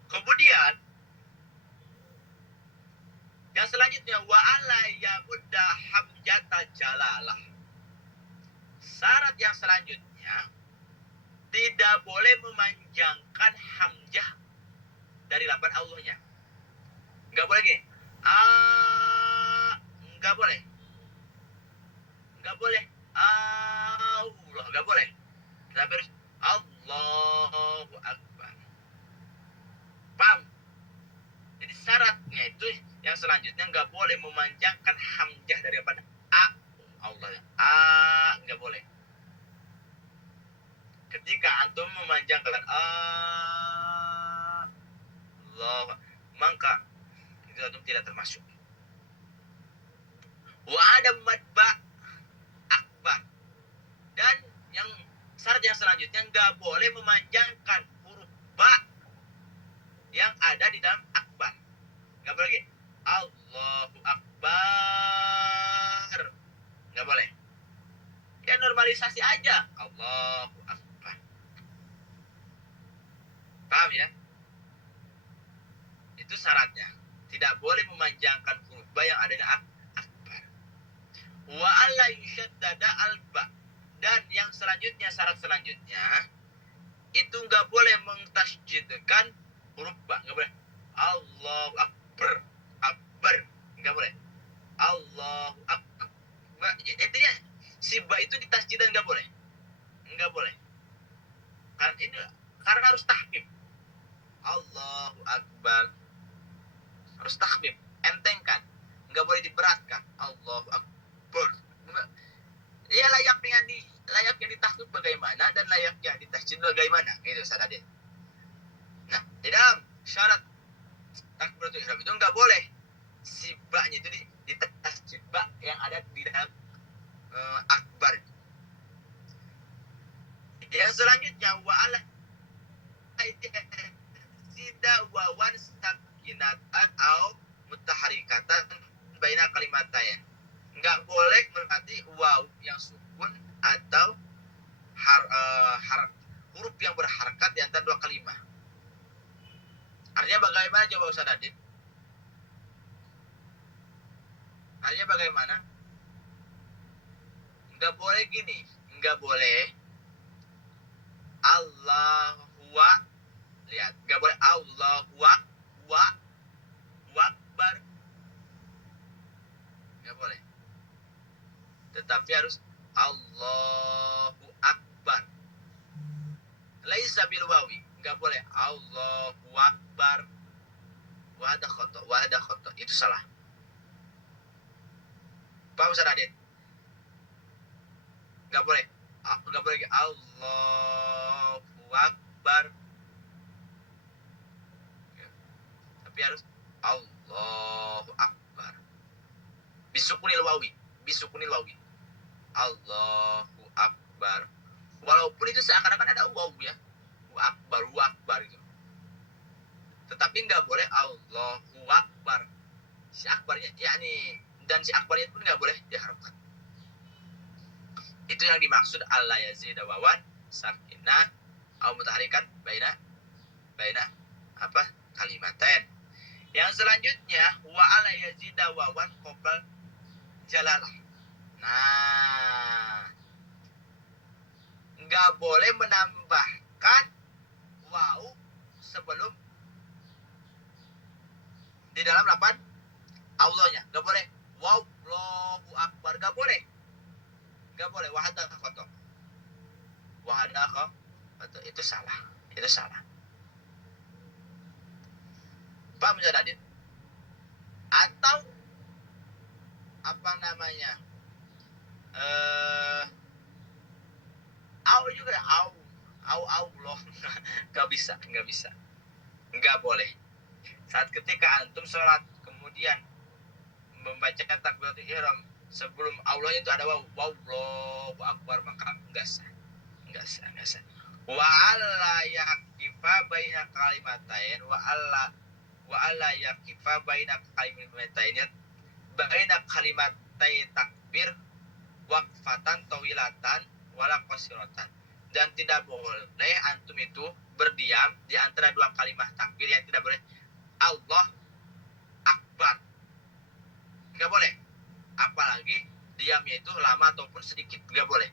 Kemudian yang selanjutnya wa ala yamudda hamjata jalalah. Syarat yang selanjutnya tidak boleh memanjangkan hamzah dari lafaz Allahnya. Enggak boleh gini. Enggak boleh. Allah, enggak boleh. Tapi harus Allahu akbar. Paham? Jadi syaratnya itu yang selanjutnya enggak boleh memanjangkan hamzah daripada Allah. Enggak boleh. Ketika antum memanjangkan Allah, maka itu antum tidak termasuk. Wa ada madba akbar. Dan yang syarat yang selanjutnya enggak boleh memanjangkan huruf ba yang ada di dalam akbar. Enggak boleh lagi. Allahu akbar. Enggak boleh. Ya normalisasi aja. Allahu akbar. Paham ya? Itu syaratnya. Tidak boleh memanjangkan huruf ba yang ada di akbar. Wa alla yushaddada al-ba. Dan yang selanjutnya, syarat selanjutnya itu enggak boleh mentasydidkan huruf ba, enggak boleh. Allahu akbar, enggak boleh. Allahu akbar. Intinya si ba itu ditasydid dan enggak boleh. Karena harus tahkim. Allahu akbar. Harus tahkim, entengkan. Enggak boleh diberatkan. Allahu akbar. Ya layaknya ditahkim bagaimana dan layaknya ditasydid bagaimana, gitu sadadin. Nah, di dalam syarat takbiratul ihram itu enggak boleh sibaknya itu ditasydid ba yang ada di dalam akbar. Yang selanjutnya wa ala sida wawan sakinatan au mutaharikatan baina kalimatain. Enggak boleh berarti waw yang sukun atau huruf yang berharakat di antara dua kalimat. Artinya bagaimana coba Ustaz Adit? Artinya bagaimana? Enggak boleh gini, enggak boleh Allahu lihat, enggak boleh Allahu akbar. Enggak boleh. Tetapi harus Allahu Akbar. Laisa bil wawi, enggak boleh Allahu Akbar. Wahada khoto, itu salah. Paham Ustaz Adit? Enggak boleh Allahu Akbar. Ya. Tapi harus Allahu Akbar. Bisukunil wawi. Allahu Akbar. Walaupun itu seakan-akan ada waw ya. Wa akbar itu. Tetapi enggak boleh Allahu Akbar. Si akbarnya yakni dan si akbarnya pun enggak boleh diharapkan. Itu yang dimaksud alla yazida wawan sakinah au mutaharikan baina apa kalimaten. Yang selanjutnya wa alla yazida wawan qabla jalalah. Nah, nggak boleh menambahkan waw sebelum di dalam lapan Allahnya. Nggak boleh waw Allahu Akbar, nggak boleh wahada khoto itu salah. Paham Ustaz Adit? Atau apa namanya au juga au loh nggak bisa nggak boleh. Saat ketika antum sholat kemudian membacakan takbiratul ihram sebelum Allahnya itu ada Allahu Akbar, maka enggak sah. Wa alla yaqifa baina kalimatain wa alla yaqifa baina kalimatain baina kalimatai takbir waqfatan tawilatan wala qasiratan. Dan tidak boleh antum itu berdiam di antara dua kalimat takbir yang tidak boleh Allah Akbar. Enggak boleh. Apalagi diamnya itu lama ataupun sedikit, nggak boleh.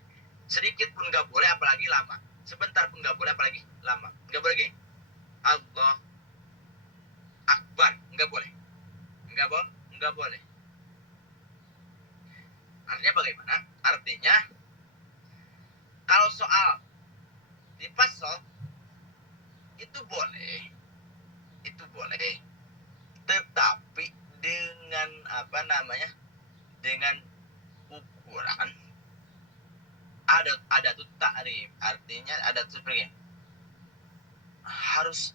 Sedikit pun nggak boleh, apalagi lama. Sebentar pun nggak boleh, apalagi lama. Nggak boleh, geng. Allah Akbar, nggak boleh. Nggak boleh. Artinya bagaimana? Artinya kalau soal dipasol itu boleh, tetapi dengan apa namanya? Dengan ukuran ada tuh takrif, artinya ada tuh seperti harus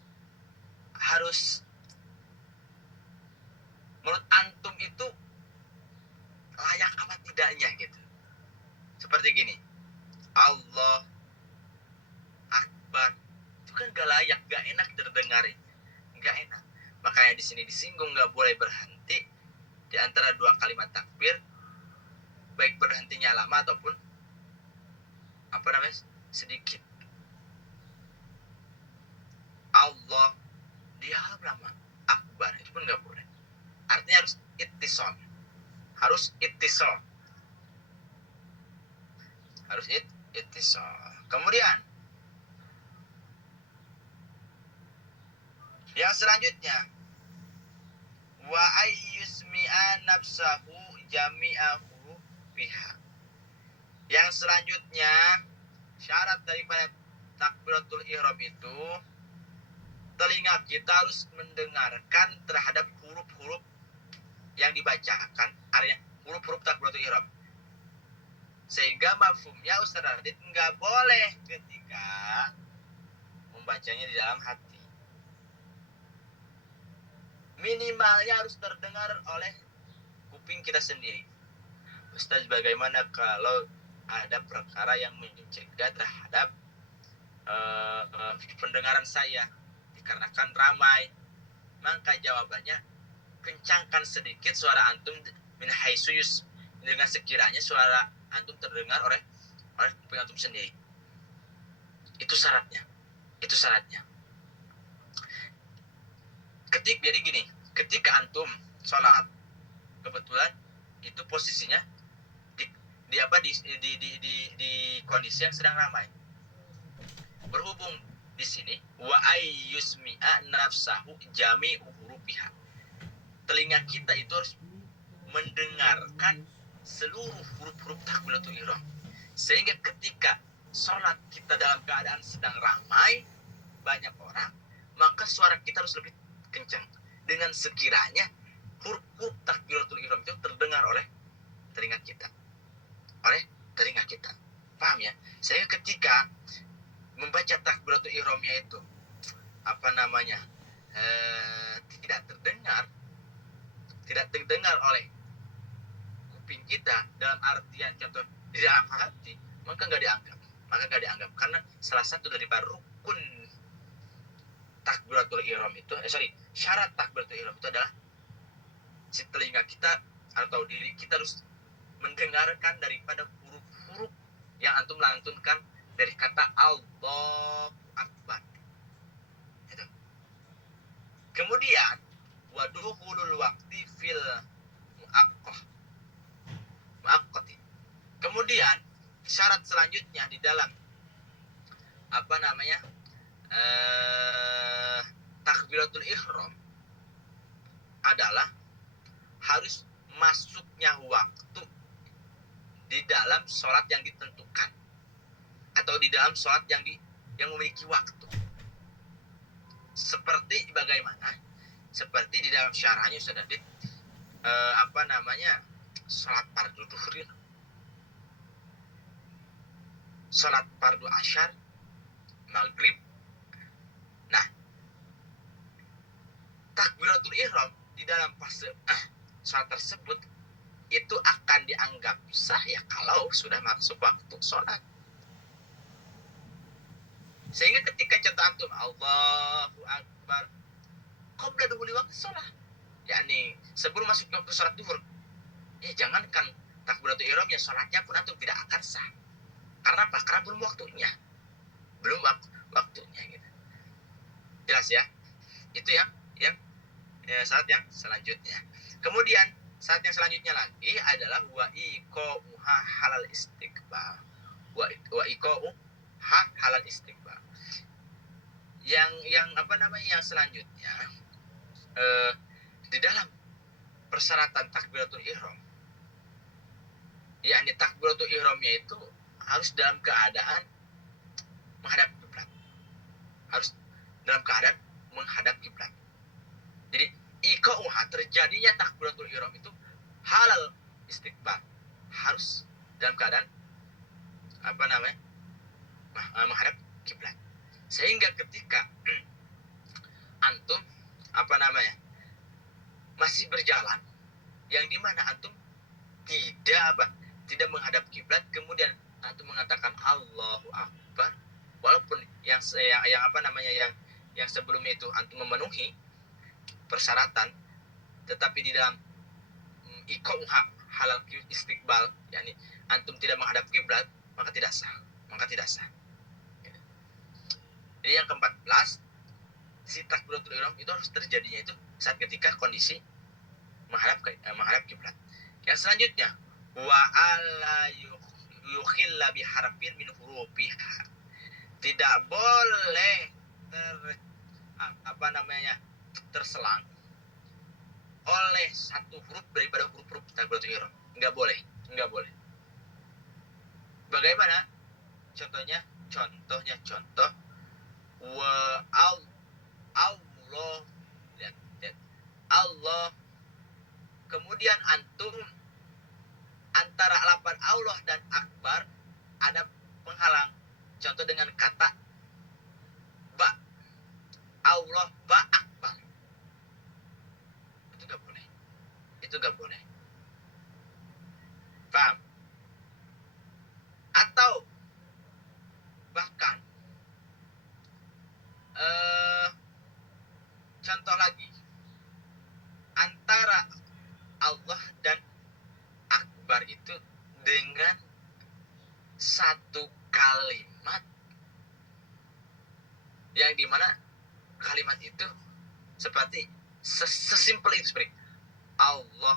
menurut antum itu layak apa tidaknya gitu. Seperti gini, Allah Akbar itu kan gak layak, gak enak terdengarin, gak enak. Makanya di sini disinggung gak boleh berhenti di antara dua kalimat takbir, baik berhentinya lama ataupun apa namanya sedikit. Allah dia lama Akbar itu pun nggak boleh. Artinya harus ittisal. Kemudian yang selanjutnya wa ayyusmi'a nafsahu jami'ahu biha. Yang selanjutnya syarat daripada takbiratul ihram itu telinga kita harus mendengarkan terhadap huruf-huruf yang dibacakan, artinya huruf-huruf takbiratul ihram. Sehingga mafhumnya Ustaz Radit nggak boleh ketika membacanya di dalam hati. Minimalnya harus terdengar oleh kuping kita sendiri. Ustaz, bagaimana kalau ada perkara yang mencegah terhadap pendengaran saya dikarenakan ramai? Maka jawabannya, kencangkan sedikit suara antum min haisuyus, dengan sekiranya suara antum terdengar oleh kuping antum sendiri. Itu syaratnya. Jadi gini, ketika antum sholat kebetulan itu posisinya di kondisi yang sedang ramai. Berhubung di sini wa ayyusmi'a nafsahu jami'u hurufiha. Telinga kita itu harus mendengarkan seluruh huruf-huruf takbiratul ihram. Sehingga ketika sholat kita dalam keadaan sedang ramai, banyak orang, maka suara kita harus lebih kencang. Dengan sekiranya huruf takbiratul ihram itu terdengar oleh telinga kita. Paham ya? Sehingga ketika membaca takbiratul ihramnya itu tidak terdengar oleh kuping kita, dalam artian contoh di dalam hati, maka nggak dianggap karena salah satu dari rukun takbiratul ihram itu syarat takbiratul ihram itu adalah si telinga kita atau diri kita harus mendengarkan daripada huruf-huruf yang antum lantunkan dari kata Allahu Akbar. Itu. Kemudian waduhulul waqti fil muaqqati. Kemudian syarat selanjutnya di dalam takbiratul ihram adalah harus masuknya waktu di dalam sholat yang ditentukan atau di dalam sholat yang memiliki waktu. Seperti bagaimana? Seperti di dalam syarahnya sudah sholat fardu duhur, sholat fardu asyar, maghrib. Nah, takbiratul ihram di dalam fase sholat tersebut itu akan dianggap sah ya kalau sudah masuk waktu sholat. Sehingga ketika contoh antum Allahu Akbar qabla duhuli waktu sholat, yakni sebelum masuk waktu sholat duhur, jangankan takbiratul ihram ya sholatnya pun antum tidak akan sah. Karena apa? Karena belum waktunya gitu. Jelas ya? Itu yang saat yang selanjutnya. Kemudian saat yang selanjutnya lagi adalah wa iqa'uha halal istiqbal. Wa iqa'uha halal istiqbal. Yang selanjutnya di dalam persyaratan takbiratul ihram, yakni takbiratul ihramnya itu harus dalam keadaan menghadap kiblat. Harus dalam keadaan menghadap kiblat. Jadi iqa'uha, terjadinya takbiratul ihram itu halal istiqbal, harus dalam keadaan menghadap kiblat. Sehingga ketika antum masih berjalan yang dimana antum tidak menghadap kiblat, kemudian antum mengatakan Allahu Akbar, walaupun yang sebelumnya itu antum memenuhi persyaratan, tetapi di dalam iqa'uha halal istiqbal, yakni antum tidak menghadap kiblat, maka tidak sah. Jadi yang ke-14, si takbiratul ihram itu harus terjadinya itu saat ketika kondisi menghadap kiblat. Yang selanjutnya wa alla yukhilla bi harfin min hurufiha. Tidak boleh terselang oleh satu huruf daripada huruf-huruf takbiratul ihram. Enggak boleh. Bagaimana? Contoh wa Allah, lihat. Allah, kemudian antum antara lafaz Allah dan akbar ada penghalang. Contoh dengan kata ba, Allah ba akbar. Itu gak boleh. Paham? Atau bahkan contoh lagi, antara Allah dan akbar itu dengan satu kalimat yang dimana kalimat itu seperti sesimpel itu, seperti Allah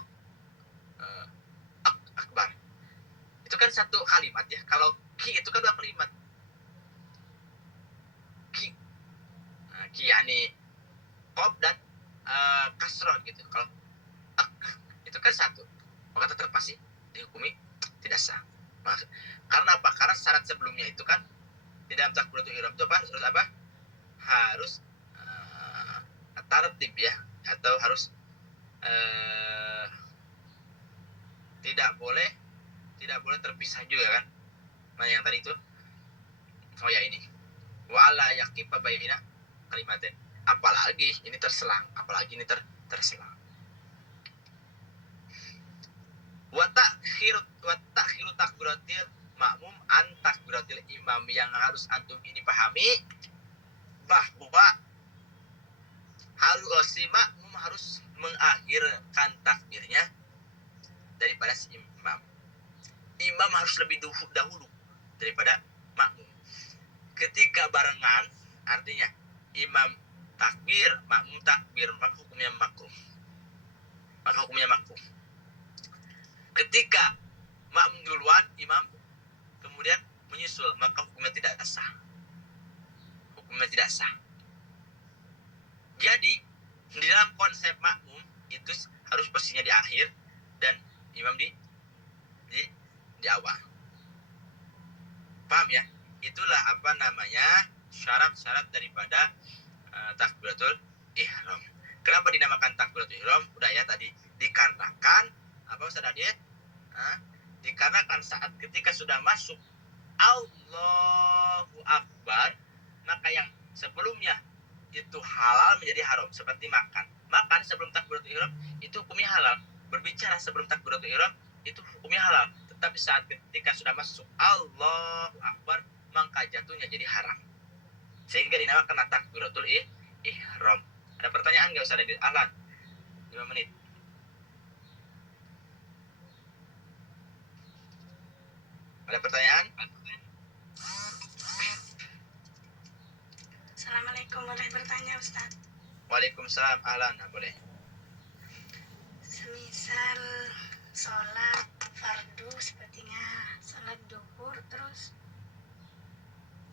akbar. Itu kan satu kalimat ya. Kalau ki itu kan dua kalimat. Ki yani qaf dan kasrah gitu. Kalau itu kan satu, maka tetap pasti dihukumi tidak sah. Karena apa? Karena syarat sebelumnya itu kan di dalam takbiratul ihram itu apa? Harus tartib ya, atau harus tidak boleh terpisah juga kan. Nah yang tadi itu, oh ya ini, wa alla yaqifa baina kalimatin. Apalagi ini terselang, terselang. Wa ta'khiru takbiratil makmum an takbiratil imam. Yang harus antum ini pahami bahwa si makmum harus mengakhirkan takbirnya daripada si imam. Imam harus lebih dahulu daripada makmum. Ketika barengan, artinya imam takbir, makmum takbir, maka hukumnya makruh. Ketika makmum duluan, imam kemudian menyusul, maka hukumnya tidak sah. Jadi di dalam konsep makmum itu harus posisinya di akhir dan imam di awal. Paham ya? Itulah apa namanya syarat-syarat daripada takbiratul ihram. Kenapa dinamakan takbiratul ihram? Udah ya tadi, dikarenakan apa Ustaz Adit? Dikarenakan saat ketika sudah masuk Allahu Akbar, maka yang sebelumnya itu halal menjadi haram, seperti makan sebelum takbiratul ihram itu hukumnya halal, berbicara sebelum takbiratul ihram itu hukumnya halal, tetapi saat ketika sudah masuk Allahu Akbar maka jatuhnya jadi haram, sehingga dinamakan takbiratul ihram. Ada pertanyaan nggak usah ada di Alan? 5 menit. Ada pertanyaan? Assalamualaikum, boleh bertanya Ustaz? Waalaikumsalam, Alan, boleh. Semisal sholat fardu sepertinya sholat duhur terus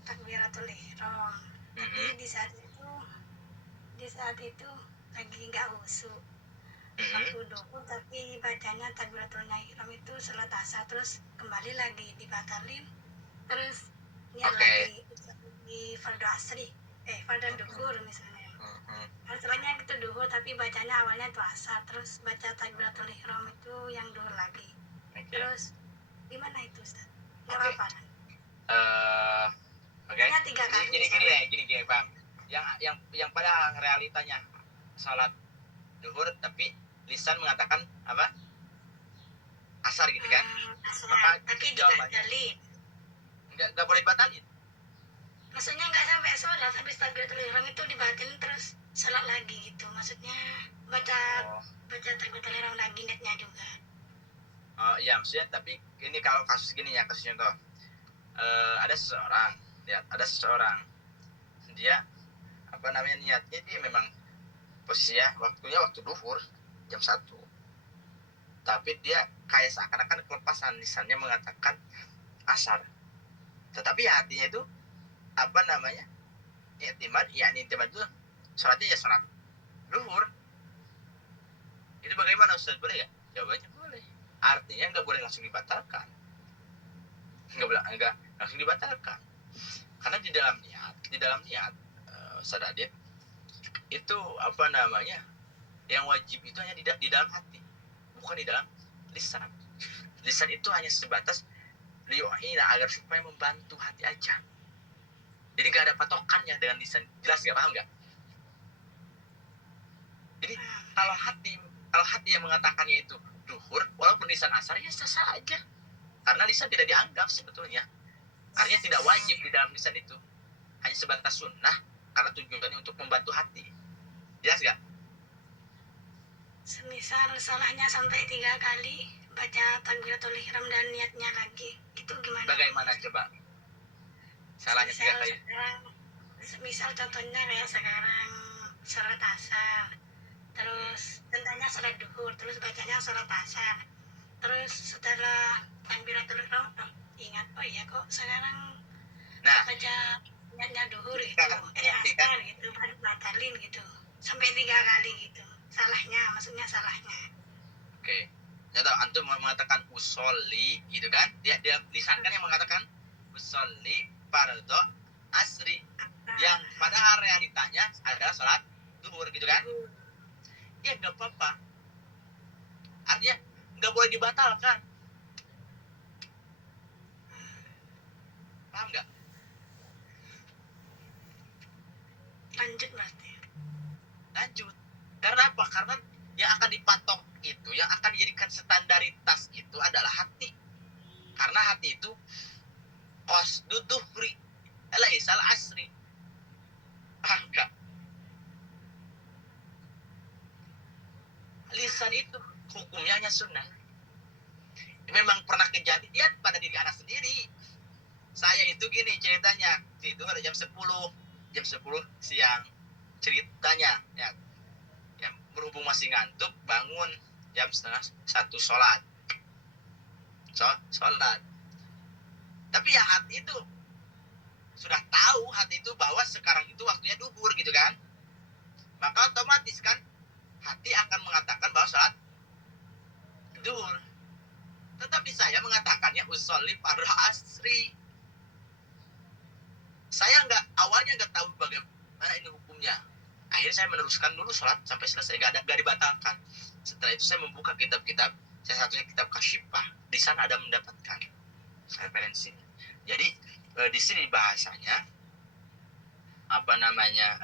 takbiratul ihram, tapi di saat itu lagi nggak wusu waktu duhur, tapi bacanya takbiratul ihram itu sholat asar, terus kembali lagi dibatalin, terus lagi di fardu asri fardu duhur misalnya. Masalahnya itu duhur tapi bacanya awalnya itu asar, terus baca takbiratul ihram itu yang duhur lagi. Terus gimana itu Ustaz? Gak apa-apa kan? Oke. Gini Bang. Yang pada realitanya salat duhur tapi lisan mengatakan apa? Asar gitu kan? Asar, maka tapi dibatalin. Enggak boleh batalin. Maksudnya nggak sampai sholat habis takbiratul ihram itu dibatalin terus sholat lagi gitu, maksudnya baca takbiratul ihram lagi niatnya juga. Oh iya, maksudnya tapi ini kalau kasus gini ya, kasusnya tuh ada seseorang dia apa namanya niatnya dia memang posisinya waktunya waktu duhur jam 1, tapi dia kayak seakan-akan kelepasan lisannya mengatakan asar, tetapi hatinya itu apa namanya intiman itu sholatnya ya sholat duhur. Itu bagaimana Ustaz, boleh nggak? Jawabannya boleh, artinya nggak boleh langsung dibatalkan, nggak langsung dibatalkan, karena di dalam niat Ustaz Adit itu apa namanya yang wajib itu hanya di dalam hati, bukan di dalam lisan. Lisan itu hanya sebatas liyu'ina, agar supaya membantu hati aja. Jadi nggak ada patokannya dengan lisan. Jelas nggak? Paham nggak? Jadi kalau hati yang mengatakannya itu duhur, walaupun lisan asar ya sah-sah aja, karena lisan tidak dianggap sebetulnya. Artinya tidak wajib di dalam lisan itu, hanya sebatas sunnah karena tujuannya untuk membantu hati. Jelas nggak? Semisal salahnya sampai 3 kali baca takbiratul ihram dan niatnya lagi, itu gimana? Bagaimana coba? Salahnya 3 kali. Misal contohnya kayak sekarang sholat asar, terus tentanya sholat duhur, terus bacanya sholat asar, terus setelah takbiratul ihram ingat, oh iya kok sekarang baca niatnya duhur gitu, asar gitu, batalin gitu sampai 3 kali gitu. Maksudnya salahnya. Oke. atau antum mengatakan usolli gitu kan, dia lisan kan yang mengatakan usolli fardhu asri yang pada realitanya adalah sholat duhur gitu kan. Ya nggak apa-apa, artinya nggak boleh dibatalkan, paham nggak? Lanjut berarti. Lanjut, karena apa? Karena yang akan dipatok itu, yang akan dijadikan standaritas itu adalah hati, karena hati itu qasdu duhri laisal asri, paham nggak? Lisan itu hukumnya hanya sunnah. Memang pernah kejadian pada diri anak sendiri. Saya itu gini ceritanya, itu ada jam 10 siang ceritanya ya, berhubung masih ngantuk, bangun jam 12:30 sholat. Tapi ya hati itu sudah tahu, hati itu bahwa sekarang itu waktunya duhur gitu kan, maka otomatis kan hati akan mengatakan bahwa sholat duhur. Tetapi saya mengatakannya usolli fardhu asri. Saya awalnya nggak tahu bagaimana ini hukumnya. Akhirnya saya meneruskan dulu sholat sampai selesai, gak dibatalkan. Setelah itu saya membuka kitab-kitab, salah satunya kitab Kasyifah. Di sana ada mendapatkan referensi. Jadi di sini bahasanya apa namanya,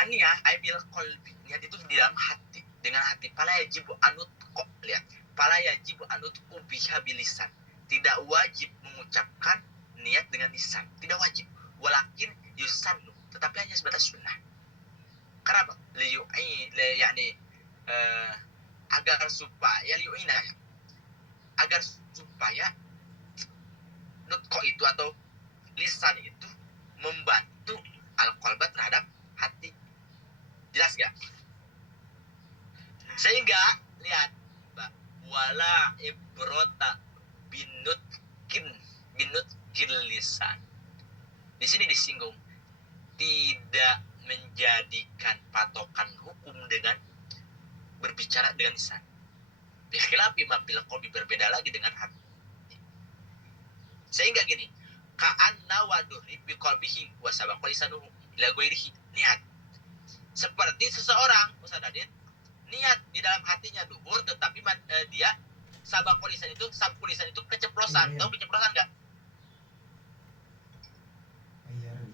aniyah aibil qalbi, niat itu di dalam hati, dengan hati. Fala yajibu anut kok, lihat, fala yajibu anut biha bilisan, tidak wajib mengucapkan niat dengan lisan, tidak wajib. Walakin yusannu, tetapi hanya sebatas sunnah. Kenapa? Agar supaya agar supaya nutko itu atau lisan itu membantu al-qalba terhadap hati. Jelas gak? Sehingga lihat, wala ibrota binutkin lisan. Di sini disinggung tidak menjadikan patokan hukum dengan berbicara dengan lisan. Bikhilafi ma bil qalbi, berbeda lagi dengan hati. Sehingga gini, ka'anna waduhi bi qalbihi wa sabaqa lisanuhu ila ghairihi, niat. Seperti seseorang, Ustaz Adit, niat di dalam hatinya duhur, tetapi dia sabaqa lisan itu keceplosan. Tahu keceplosan enggak?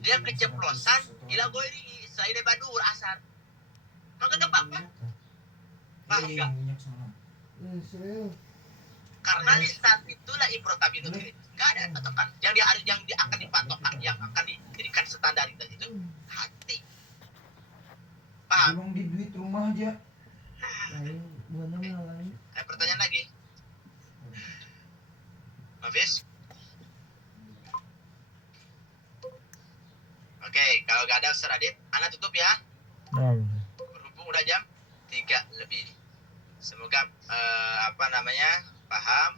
Dia keceplosan ila ghairihi, saya badur asar. Maka enggak apa-apa. Paham enggak? Karena lisan itulah ibrotabinu, nggak ada patokan. Yang akan dipatokkan, yang akan diberikan standaritas itu hati. Paham? Di duit rumah aja. Lain, mana lain. Ada pertanyaan lagi? Hafiz? Oke, kalau nggak ada Ustaz Adit, Ana tutup ya. Berhubung udah jam 3 lebih. Semoga paham